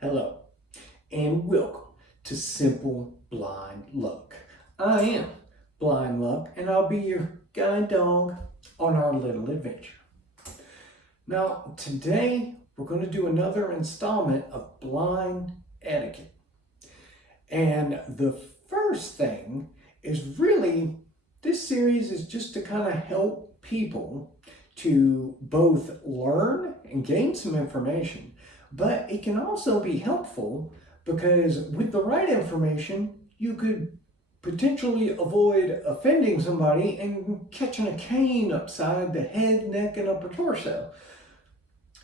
Hello, and welcome to Simple Blind Luck. I am Blind Luck, and I'll be your guide dog on our little adventure. Now, today we're going to do another installment of Blind Etiquette. And the first thing is really, this series is just to kind of help people to both learn and gain some information, but it can also be helpful because with the right information, you could potentially avoid offending somebody and catching a cane upside the head, neck, and upper torso.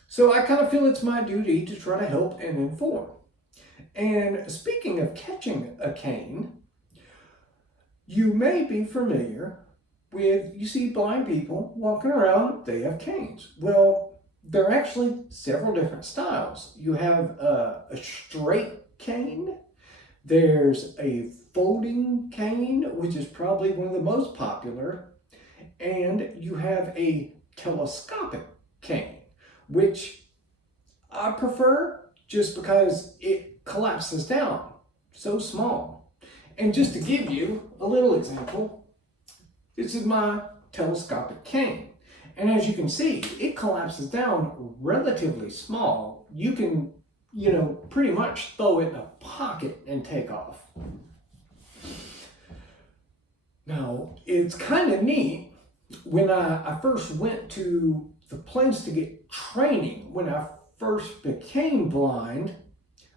So I kind of feel it's my duty to try to help and inform. And speaking of catching a cane, you may be familiar with, you see blind people walking around, they have canes. Well, there are actually several different styles. You have a straight cane, there's a folding cane, which is probably one of the most popular, and you have a telescopic cane, which I prefer just because it collapses down so small. And just to give you a little example, this is my telescopic cane. And as you can see, it collapses down relatively small. You can, pretty much throw it in a pocket and take off. Now, it's kind of neat. When I first went to the place to get training, when I first became blind,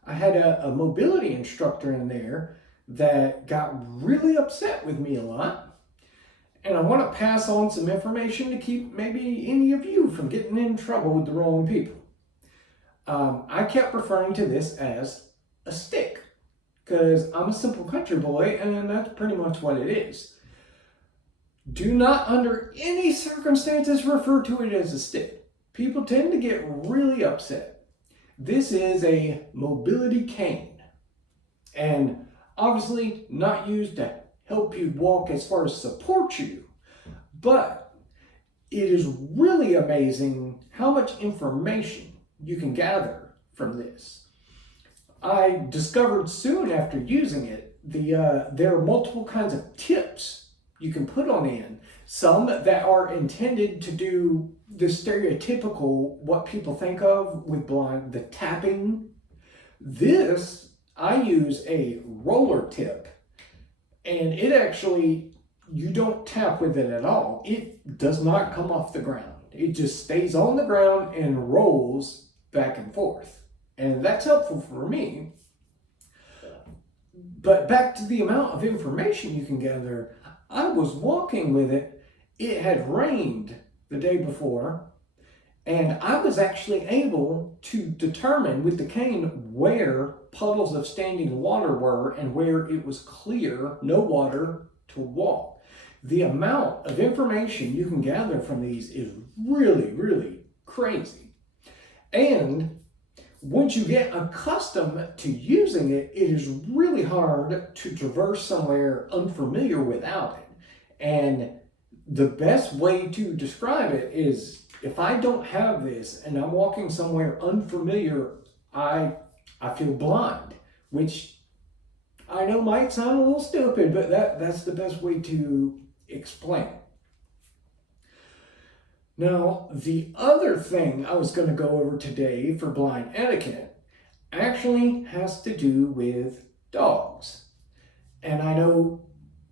I had a mobility instructor in there that got really upset with me a lot. And I want to pass on some information to keep maybe any of you from getting in trouble with the wrong people. I kept referring to this as a stick because I'm a simple country boy and that's pretty much what it is. Do not under any circumstances refer to it as a stick. People tend to get really upset. This is a mobility cane and obviously not used to help you walk as far as support you, but it is really amazing how much information you can gather from this. I discovered soon after using it, there are multiple kinds of tips you can put on the end. Some that are intended to do the stereotypical, what people think of with blind, the tapping. This, I use a roller tip. And it actually, you don't tap with it at all. It does not come off the ground. It just stays on the ground and rolls back and forth. And that's helpful for me. But back to the amount of information you can gather. I was walking with it. It had rained the day before. And I was actually able to determine with the cane where puddles of standing water were and where it was clear, no water to walk. The amount of information you can gather from these is really, really crazy. And once you get accustomed to using it, it is really hard to traverse somewhere unfamiliar without it. And the best way to describe it is, if I don't have this and I'm walking somewhere unfamiliar, I feel blind, which I know might sound a little stupid, but that's the best way to explain it. Now, the other thing I was going to go over today for blind etiquette actually has to do with dogs. And I know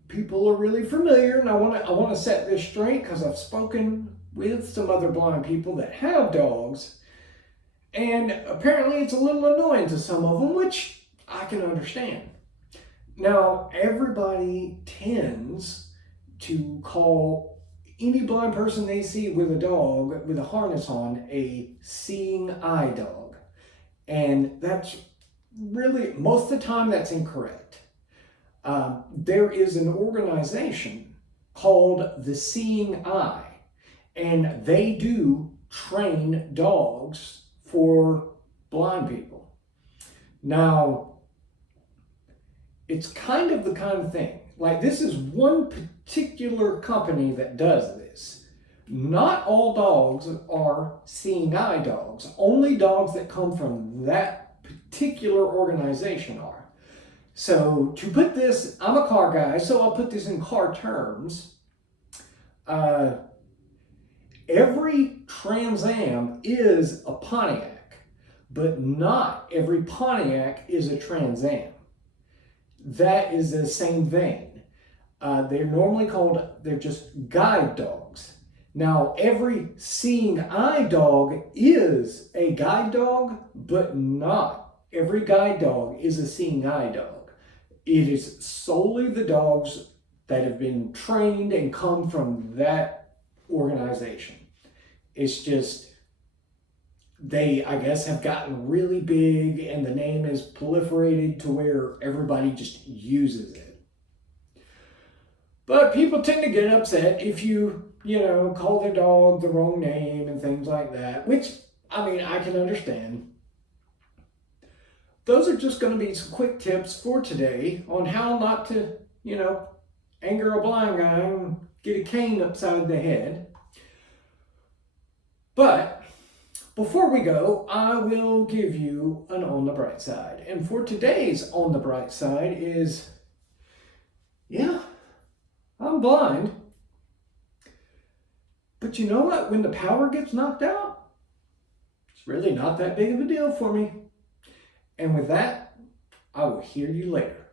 people are really familiar, and I want to set this straight because I've spoken with some other blind people that have dogs, and apparently it's a little annoying to some of them, which I can understand. Now, everybody tends to call any blind person they see with a dog with a harness on a seeing eye dog, and that's really, most of the time, that's incorrect. There is an organization called the Seeing Eye, and they do train dogs for blind people. Now, it's kind of the kind of thing, like this is one particular company that does this. Not all dogs are seeing eye dogs. Only dogs that come from that particular organization are. So to put this, I'm a car guy, so I'll put this in car terms. Every Trans Am is a Pontiac, but not every Pontiac is a Trans Am. That is the same vein. They're normally called, they're just guide dogs. Now, every seeing eye dog is a guide dog, but not every guide dog is a seeing eye dog. It is solely the dogs that have been trained and come from that organization. It's just, they, I guess, have gotten really big and the name is proliferated to where everybody just uses it. But people tend to get upset if you call their dog the wrong name and things like that, which, I mean, I can understand. Those are just going to be some quick tips for today on how not to, anger a blind guy and get a cane upside the head. But before we go, I will give you an on the bright side. And for today's on the bright side is, yeah, I'm blind. But you know what? When the power gets knocked out, it's really not that big of a deal for me. And with that, I will hear you later.